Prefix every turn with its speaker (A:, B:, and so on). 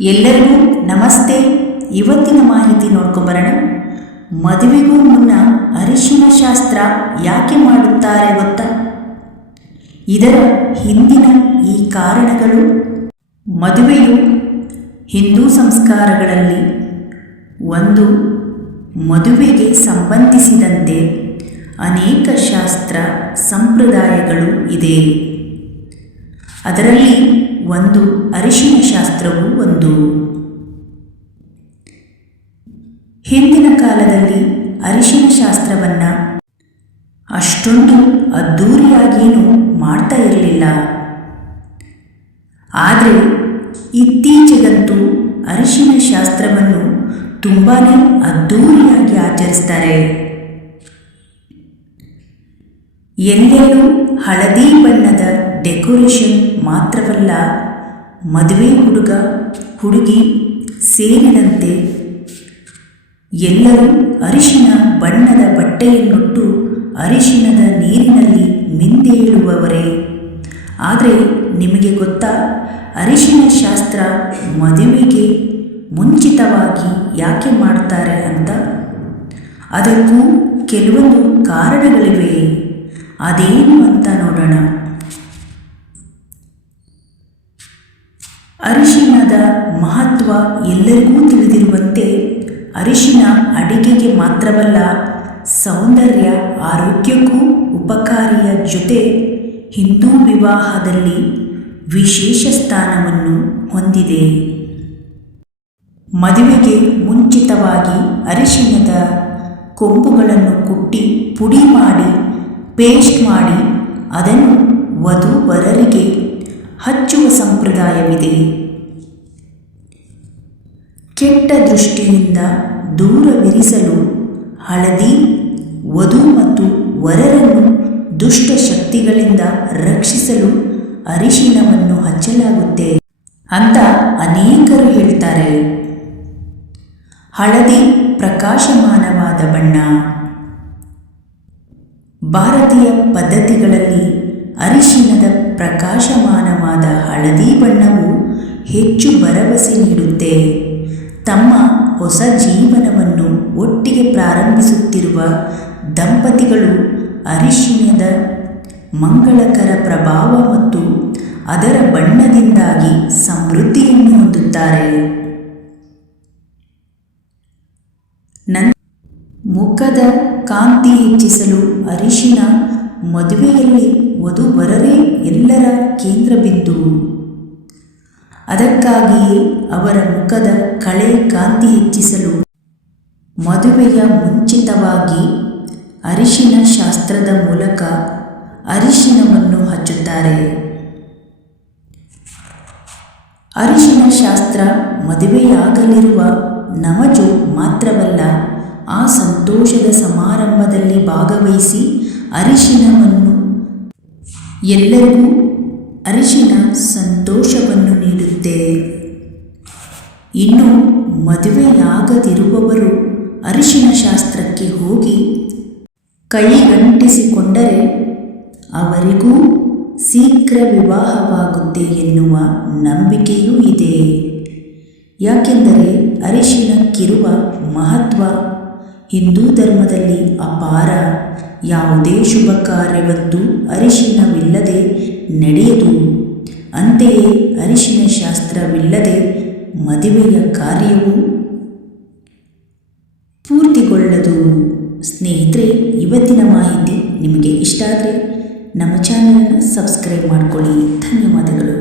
A: ಎಲ್ಲರಿಗೂ ನಮಸ್ತೆ. ಇವತ್ತಿನ ಮಾಹಿತಿ ನೋಡ್ಕೊಂಬರೋಣ ಮದುವೆಗೂ ಮುನ್ನ ಅರಿಶಿನ ಶಾಸ್ತ್ರ ಯಾಕೆ ಮಾಡುತ್ತಾರೆ ಗೊತ್ತಾ? ಇದರ ಹಿಂದಿನ ಈ ಕಾರಣಗಳು. ಮದುವೆಯು ಹಿಂದೂ ಸಂಸ್ಕಾರಗಳಲ್ಲಿ ಒಂದು ಮದುವೆಗೆ ಸಂಬಂಧಿಸಿದಂತೆ ಅನೇಕ ಶಾಸ್ತ್ರ ಸಂಪ್ರದಾಯಗಳು ಇದೆ. ಅದರಲ್ಲಿ ಒಂದು ಅರಿಶಿನ ಶಾಸ್ತ್ರವು ಒಂದು. ಹಿಂದಿನ ಕಾಲದಲ್ಲಿ ಅರಿಶಿನ ಶಾಸ್ತ್ರವನ್ನು ಅಷ್ಟೊಂದು ಅದ್ಧೂರಿಯಾಗೇನು ಮಾಡ್ತಾ ಇರಲಿಲ್ಲ. ಆದರೆ ಇತ್ತೀಚೆಗಂತೂ ಅರಿಶಿನ ಶಾಸ್ತ್ರವನ್ನು ತುಂಬಾ ಅದ್ಧೂರಿಯಾಗಿ ಆಚರಿಸ್ತಾರೆ. ಎಲ್ಲೆಲ್ಲೂ ಹಳದಿ ಬಣ್ಣದ ಡೆಕೋರೇಷನ್ ಮಾತ್ರವಲ್ಲ, ಮದುವೆ ಹುಡುಗ, ಹುಡುಗಿ ಸೇರಿದಂತೆ ಎಲ್ಲರೂ ಅರಿಶಿನ ಬಣ್ಣದ ಬಟ್ಟೆಯನ್ನುಟ್ಟು ಅರಿಶಿನದ ನೀರಿನಲ್ಲಿ ಮಿಂದೇಳುವವರೇ ಆದರೆ ನಿಮಗೆ ಗೊತ್ತಾ, ಅರಿಶಿನ ಶಾಸ್ತ್ರ ಮದುವೆಗೆ ಮುಂಚಿತವಾಗಿ ಯಾಕೆ ಮಾಡ್ತಾರೆ ಅಂತ? ಅದಕ್ಕೂ ಕೆಲವೊಂದು ಕಾರಣಗಳಿವೆ. ಅದೇನು ಅಂತ ನೋಡೋಣ. ಅರಿಶಿಣದ ಮಹತ್ವ ಎಲ್ಲರಿಗೂ ತಿಳಿದಿರುವಂತೆ ಅರಿಶಿನ ಅಡಿಗೆಗೆ ಮಾತ್ರವಲ್ಲ ಸೌಂದರ್ಯ ಆರೋಗ್ಯಕ್ಕೂ ಉಪಕಾರಿಯ ಜೊತೆ ಹಿಂದೂ ವಿವಾಹದಲ್ಲಿ ವಿಶೇಷ ಸ್ಥಾನವನ್ನು ಹೊಂದಿದೆ. ಮದುವೆಗೆ ಮುಂಚಿತವಾಗಿ ಅರಿಶಿಣದ ಕೊಂಬುಗಳನ್ನು ಕುಟ್ಟಿ ಪುಡಿ ಮಾಡಿ, ಪೇಸ್ಟ್ ಮಾಡಿ, ಅದನ್ನು ವಧು ವರರಿಗೆ ಹಚ್ಚುವ ಸಂಪ್ರದಾಯವಿದೆ. ಕೆಟ್ಟ ದೃಷ್ಟಿಯಿಂದ ದೂರವಿರಿಸಲು ಹಳದಿ, ವಧು ಮತ್ತು ವರರನ್ನು ದುಷ್ಟ ಶಕ್ತಿಗಳಿಂದ ರಕ್ಷಿಸಲು ಅರಿಶಿಣವನ್ನು ಹಚ್ಚಲಾಗುತ್ತೆ ಅಂತ ಅನೇಕರು ಹೇಳ್ತಾರೆ. ಹಳದಿ ಪ್ರಕಾಶಮಾನವಾದ ಬಣ್ಣ. ಭಾರತೀಯ ಪದ್ಧತಿಗಳಲ್ಲಿ ಅರಿಶಿಣದ ಪ್ರಕಾಶಮಾನವಾದ ಹಳದಿ ಬಣ್ಣವು ಹೆಚ್ಚು ಭರವಸೆ ನೀಡುತ್ತೆ. ತಮ್ಮ ಹೊಸ ಜೀವನವನ್ನು ಒಟ್ಟಿಗೆ ಪ್ರಾರಂಭಿಸುತ್ತಿರುವ ದಂಪತಿಗಳು ಅರಿಶಿನದ ಮಂಗಳಕರ ಪ್ರಭಾವ ಮತ್ತು ಅದರ ಬಣ್ಣದಿಂದಾಗಿ ಸಮೃದ್ಧಿಯನ್ನು ಹೊಂದುತ್ತಾರೆ. ಮುಖದ ಕಾಂತಿ ಹೆಚ್ಚಿಸಲು ಅರಿಶಿನ ಮದುವೆಯಲ್ಲಿ ವಧುವರರೇ ಎಲ್ಲರ ಕೇಂದ್ರಬಿಂದು ಅದಕ್ಕಾಗಿಯೇ ಅವರ ಮುಖದ ಕಳೆ ಕಾಂತಿ ಹೆಚ್ಚಿಸಲು ಮದುವೆಯ ಮುಂಚಿತವಾಗಿ ಅರಿಶಿನ ಶಾಸ್ತ್ರದ ಮೂಲಕ ಅರಿಶಿನವನ್ನು ಹಚ್ಚುತ್ತಾರೆ. ಅರಿಶಿನ ಶಾಸ್ತ್ರ ಮದುವೆಯಾಗಲಿರುವ ನಮಜು ಮಾತ್ರವಲ್ಲ, ಆ ಸಂತೋಷದ ಸಮಾರಂಭದಲ್ಲಿ ಭಾಗವಹಿಸಿ ಅರಿಶಿನವನ್ನು ಎಲ್ಲರಿಗೂ ಅರಿಶಿನ ಸಂತೋಷವನ್ನು ನೀಡುತ್ತೆ. ಇನ್ನು ಮದುವೆಯಾಗದಿರುವವರು ಅರಿಶಿನ ಶಾಸ್ತ್ರಕ್ಕೆ ಹೋಗಿ ಕೈ ಅಂಟಿಸಿಕೊಂಡರೆ ಅವರಿಗೂ ಶೀಘ್ರ ವಿವಾಹವಾಗುತ್ತೆ ಎನ್ನುವ ನಂಬಿಕೆಯೂ ಇದೆ. ಯಾಕೆಂದರೆ ಅರಿಶಿನಕ್ಕಿರುವ ಮಹತ್ವ ಹಿಂದೂ ಧರ್ಮದಲ್ಲಿ ಅಪಾರ. ಯಾವುದೇ ಶುಭ ಕಾರ್ಯವತ್ತು ಅರಿಶಿನವಿಲ್ಲದೆ ನಡೆಯದು. ಅಂತೆಯೇ ಅರಿಶಿನ ಶಾಸ್ತ್ರವಿಲ್ಲದೆ ಮದುವೆಯ ಕಾರ್ಯವು ಪೂರ್ತಿಗೊಳ್ಳದು. ಸ್ನೇಹಿತರೆ, ಇವತ್ತಿನ ಮಾಹಿತಿ ನಿಮಗೆ ಇಷ್ಟ ಆದರೆ ನಮ್ಮ ಚಾನಲನ್ನು ಸಬ್ಸ್ಕ್ರೈಬ್ ಮಾಡಿಕೊಳ್ಳಿ. ಧನ್ಯವಾದಗಳು.